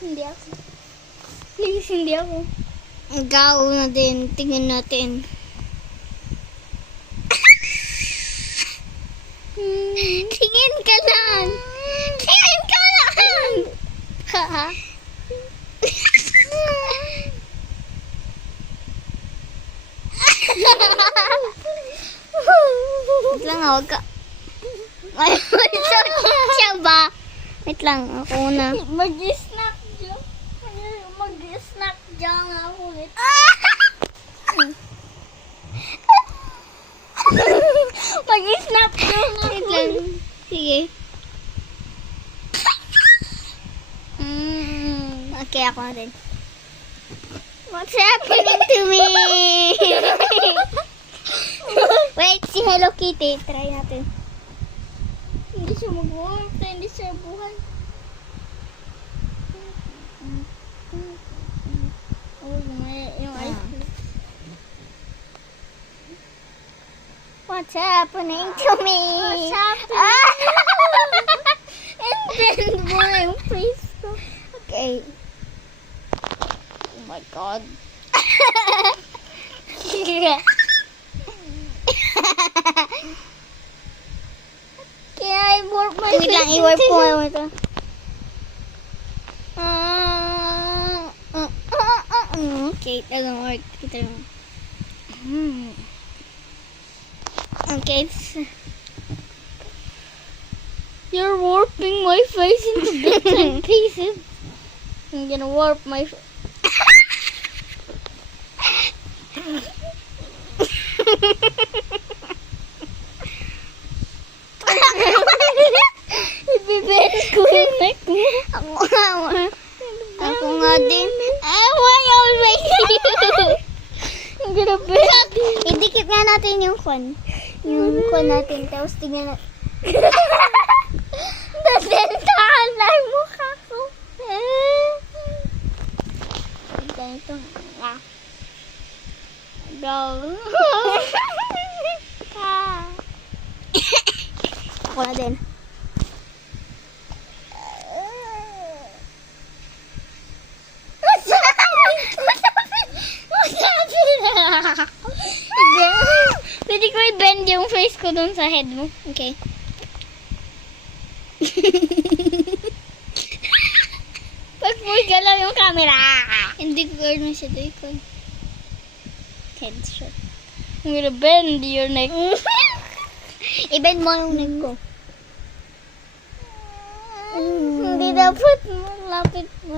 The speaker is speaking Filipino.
Hindi ako. Please, hindi ako. Ikaw na din. Tingnan natin. Tingin ka lang. Tingin ka lang. Ha? Wait lang, huwag ka. Ay, siya ba? Wait lang, ako na. Mag-snack dyan. Mag-snack dyan ako. Mag-snap dyan ako. Wait lang. Sige. Okay, ako na din. What's happening to me? Wait, si Hello Kitty. Try natin. Hindi siya mag-work. Hindi siya buhay. Oh, yung ice cream. What's happening to me? What's happening? And then, muna yung face ko. Okay. Oh my God. Kaya I-warp my Wait lang, i-warp ko nga ito. Okay, it doesn't work. Ito yung... Okay, it's... You're warping my face into bits and pieces. I'm gonna warp my Ibibend ko yung neck mo. Ako nga din. Why always you? I'm gonna bend. Idikit nga natin yung kwan. Yung kwan natin. Tapos tingnan na... Nadentahan na yung mukha ko. Ganito. Go. Ako na din. Pwede ko i-bend yung face ko dun sa head mo. Okay. Pag-full ka lang yung camera. Hindi ko gawin masyado ikaw. Headshot. I'm gonna bend your neck. I-bend mo yung neck ko. Hindi dapat malapit mo.